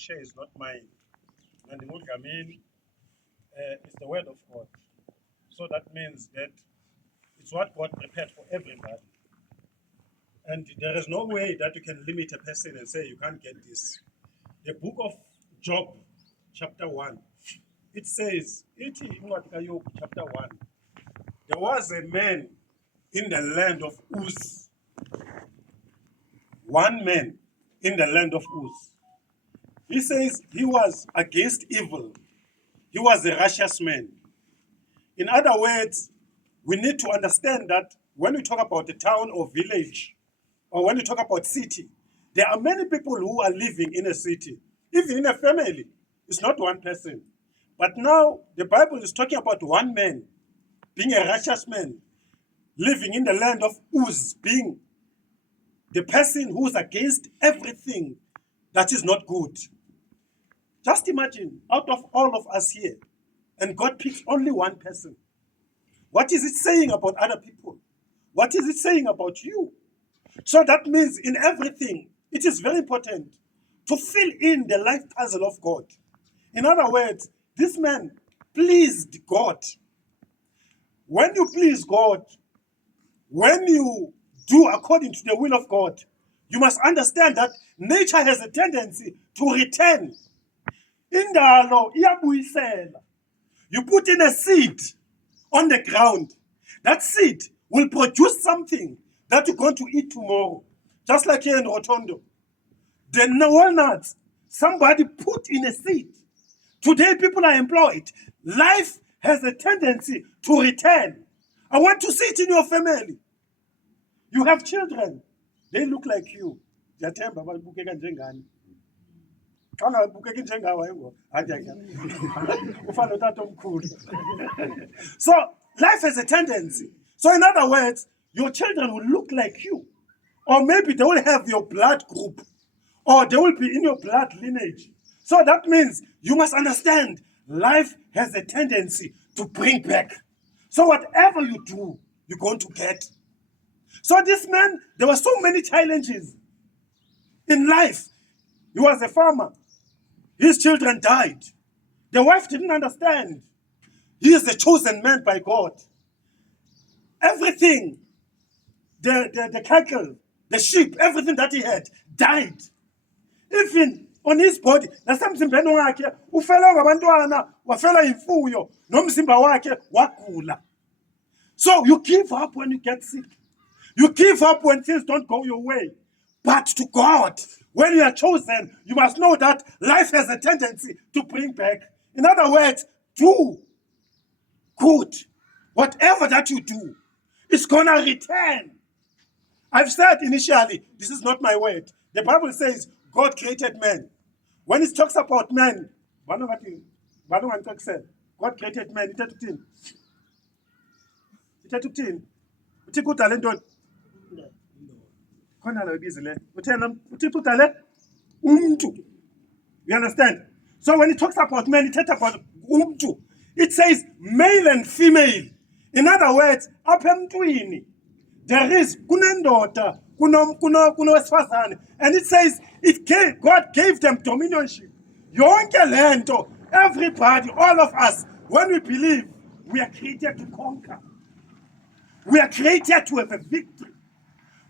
share is not mine. And it's the word of God. So that means that it's what God prepared for everybody. And there is no way that you can limit a person and say you can't get this. The book of Job, chapter 1, it says, Job, chapter 1, there was a man in the land of Uz. One man in the land of Uz. He says he was against evil. He was a righteous man. In other words, we need to understand that when we talk about a town or village, or when we talk about city, there are many people who are living in a city. Even in a family, it's not one person. But now the Bible is talking about one man being a righteous man, living in the land of Uz, being the person who's against everything that is not good. Just imagine, out of all of us here, and God picks only one person. What is it saying about other people? What is it saying about you? So that means in everything, it is very important to fill in the life puzzle of God. In other words, this man pleased God. When you please God, when you do according to the will of God, you must understand that nature has a tendency to return. Indalo iyabuyisela. You put in a seed on the ground. That seed will produce something that you're going to eat tomorrow. Just like here in Rotondo. The walnuts, somebody put in a seed. Today people are employed. Life has a tendency to return. I want to see it in your family. You have children. They look like you. Ndiyathemba babukeka njengani. Xa ungabukeki njengawe ayingo. Ufana utata omkhulu. So life has a tendency. So in other words, your children will look like you. Or maybe they will have your blood group. Or they will be in your blood lineage. So that means you must understand life has a tendency to bring back. So whatever you do, you're going to get. So this man, there were so many challenges in life. He was a farmer. His children died. The wife didn't understand. He is the chosen man by God. Everything, the cattle, the sheep, everything that he had died. Even on his body, nasemzimbeni wakhe ufela ngabantwana, wafela imfuyo, nomzimba wakhe wagula. So you give up when you get sick. You give up when things don't go your way. But to God, when you are chosen, you must know that life has a tendency to bring back. In other words, do good. Whatever that you do, it's gonna return. I've said initially, this is not my word. The Bible says God created man. When it talks about man, God created man. Uthi kudala ntoni? Khona la ibizile. Uthena uthi kudala umntu. You understand? So when it talks about man, it talks about umntu. It says male and female. In other words, apha emntwini there is kunendoda, kunowesifazane, and it says God gave them dominionship. Yonke lento, everybody, all of us, when we believe, we are created to conquer. We are created to have a victory.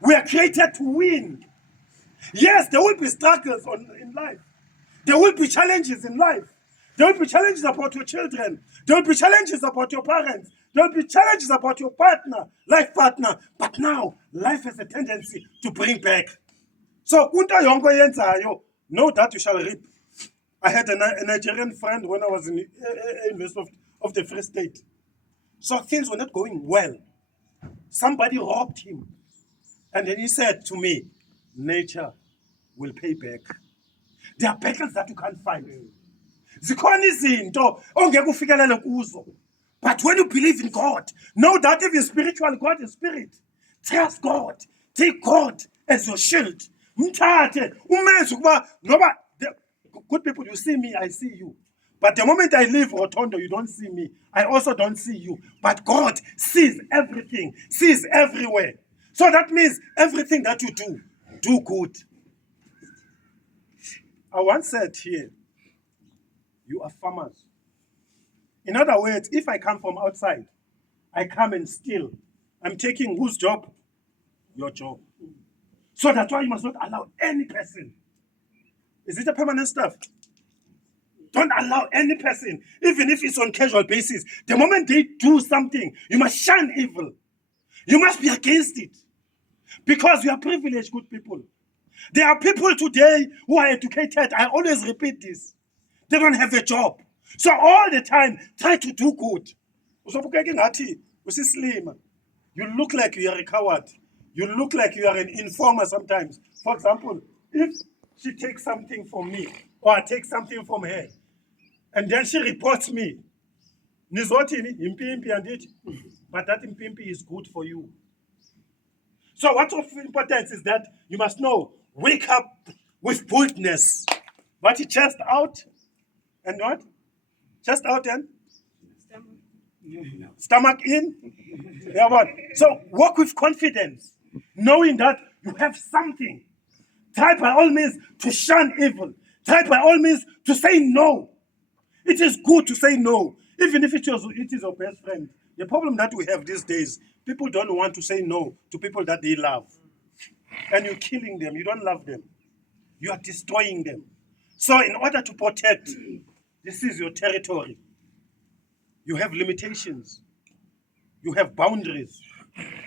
We are created to win. Yes, there will be struggles in life. There will be challenges in life. There will be challenges about your children. There will be challenges about your parents. There will be challenges about your partner, life partner. But now, life has a tendency to bring back. So, kunto yonke yenzayo, know that you shall reap. I had a Nigerian friend when I was in the University of the Free State. So things were not going well. Somebody robbed him. And then he said to me, nature will pay back. There are battles that you can't fight. Zikhona izinto ongeke ufikelele kuzo. But when you believe in God, know that even spiritual, God is spirit. Trust God. Take God as your shield. Mthathe umenze ukuba ngoba good people, you see me, I see you. But the moment I leave Rotondo, you don't see me. I also don't see you. But God sees everything, sees everywhere. So that means everything that you do, do good. I once said here, you are farmers. In other words, if I come from outside, I come and steal. I'm taking whose job? Your job. So that's why you must not allow any person. Is it a permanent stuff? Don't allow any person, even if it's on casual basis. The moment they do something, you must shun evil. You must be against it. Because you are privileged, good people. There are people today who are educated. I always repeat this. They don't have a job. So all the time, try to do good. You look like you are a coward. You look like you are an informer sometimes. For example, if she takes something from me, or I take something from her, and then she reports me, Nizotini, impimpi and it, but that impimpi is good for you. So what's of importance is that you must know, wake up with boldness. But chest out, and what? Chest out and? Stomach in? Yeah, what? So walk with confidence, knowing that you have something. Try by all means to shun evil. Try by all means to say no. It is good to say no, even if it is your best friend. The problem that we have these days, people don't want to say no to people that they love. And you're killing them. You don't love them. You are destroying them. So in order to protect, this is your territory. You have limitations. You have boundaries.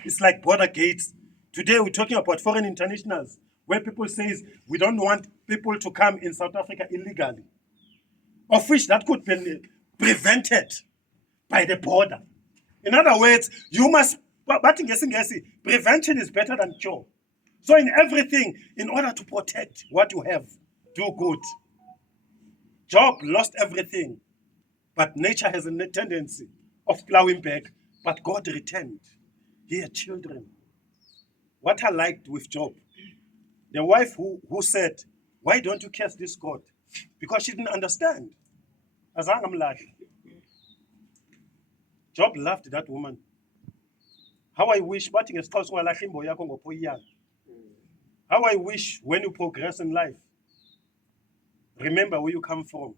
It's like border gates. Today we're talking about foreign internationals, where people say we don't want people to come in South Africa illegally, of which that could be prevented by the border. In other words, you must, but prevention is better than cure. So in everything, in order to protect what you have, do good. Job lost everything, but nature has a tendency of plowing back, but God returned. He had children. What I liked with Job, the wife who said, why don't you curse this God? Because she didn't understand. Job loved that woman. How I wish, how I wish when you progress in life, remember where you come from.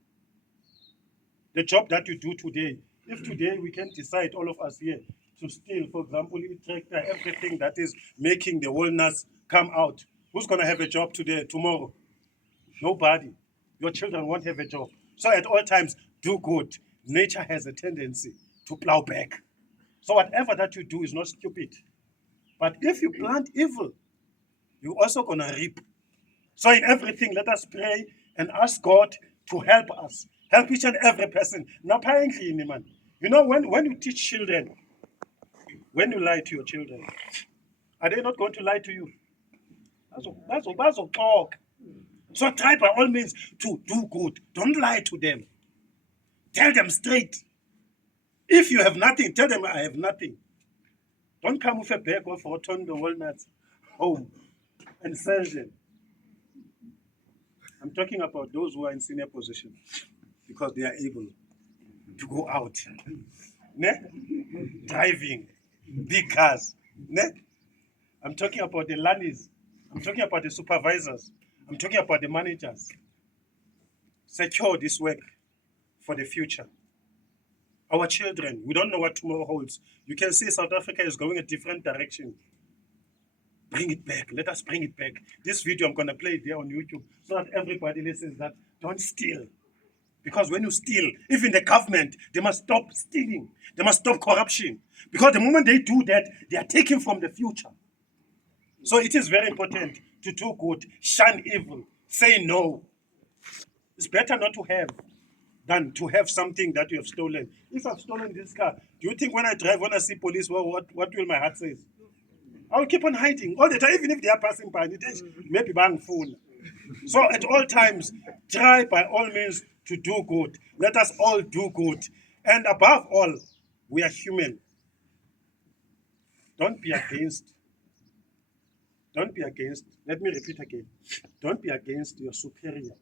The job that you do today, if today we can decide, all of us here, to steal, for example, tractor, everything that is making the walnuts come out, who's going to have a job today, tomorrow? Nobody. Your children won't have a job. So at all times, do good. Nature has a tendency to plow back. So whatever that you do is not stupid. But if you plant evil, you're also going to reap. So in everything, let us pray and ask God to help us. Help each and every person. Now, man, you know, when you teach children, when you lie to your children, are they not going to lie to you? That's talk. So try by all means to do good. Don't lie to them. Tell them straight. If you have nothing, tell them I have nothing. Don't come with a bag of rotten walnuts home and sell them. I'm talking about those who are in senior position because they are able to go out, ne? Driving big cars. Ne? I'm talking about the landlords. I'm talking about the supervisors. I'm talking about the managers. Secure this work for the future. Our children, we don't know what tomorrow holds. You can see South Africa is going a different direction. Bring it back. Let us bring it back. This video, I'm going to play it there on YouTube so that everybody listens that don't steal. Because when you steal, even the government, they must stop stealing. They must stop corruption. Because the moment they do that, they are taking from the future. So it is very important to do good, shun evil, say no. It's better not to have than to have something that you have stolen. If I've stolen this car, do you think when I drive, when I see police, what will my heart say? I will keep on hiding all the time, even if they are passing by. Maybe bang phone. So at all times, try by all means to do good. Let us all do good. And above all, we are human. Don't be against. Don't be against. Let me repeat again. Don't be against your superior.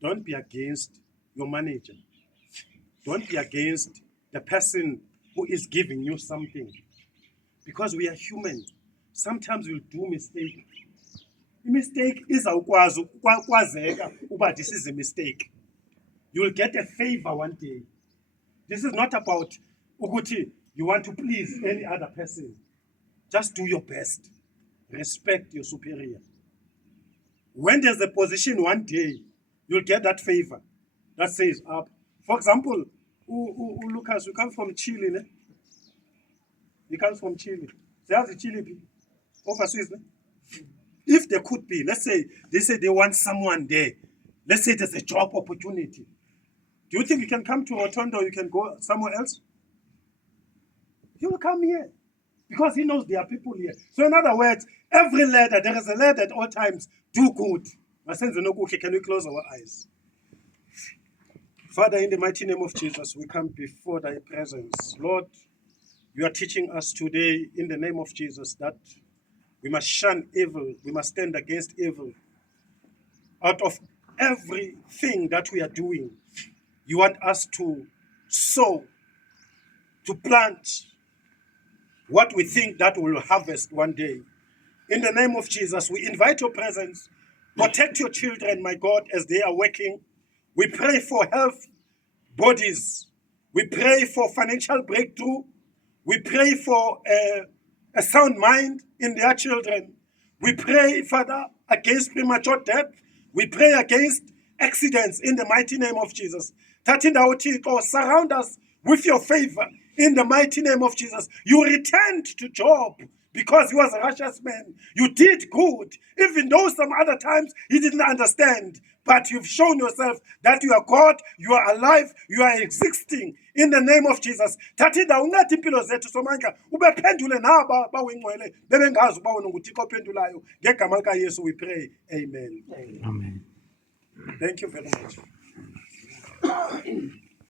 Don't be against your manager. Don't be against the person who is giving you something. Because we are human. Sometimes we'll do mistakes. mistake izawukwazi kwazeka uba this is a mistake. You will get a favor one day. This is not about ukuthi you want to please any other person. Just do your best. Respect your superior. When there's a position one day, you'll get that favor that says up. For example, Lucas, you come from Chile, ne? He comes from Chile. There's a Chile overseas, ne? If there could be, let's say they want someone there. Let's say there's a job opportunity. Do you think you can come to Rotondo or you can go somewhere else? He will come here because he knows there are people here. So in other words, every leader, there is a leader at all times, do good. Can we close our eyes? Father, in the mighty name of Jesus, we come before thy presence. Lord, you are teaching us today in the name of Jesus that we must shun evil, we must stand against evil. Out of everything that we are doing, you want us to sow, to plant what we think that we will harvest one day. In the name of Jesus, we invite your presence. Protect your children, my God, as they are working. We pray for health bodies. We pray for financial breakthrough. We pray for a sound mind in their children. We pray, Father, against premature death. We pray against accidents in the mighty name of Jesus. Surround us with your favor in the mighty name of Jesus. You returned to Job because he was a righteous man. You did good, even though some other times he didn't understand. But you've shown yourself that you are God, you are alive, you are existing in the name of Jesus. Tatida ungathi impilo zethu somanga ubephendule naba bawengcwele bebengazi uba wena nguThixo ophendulayo ngegama likaYesu we pray. Amen. Amen. Thank you very much.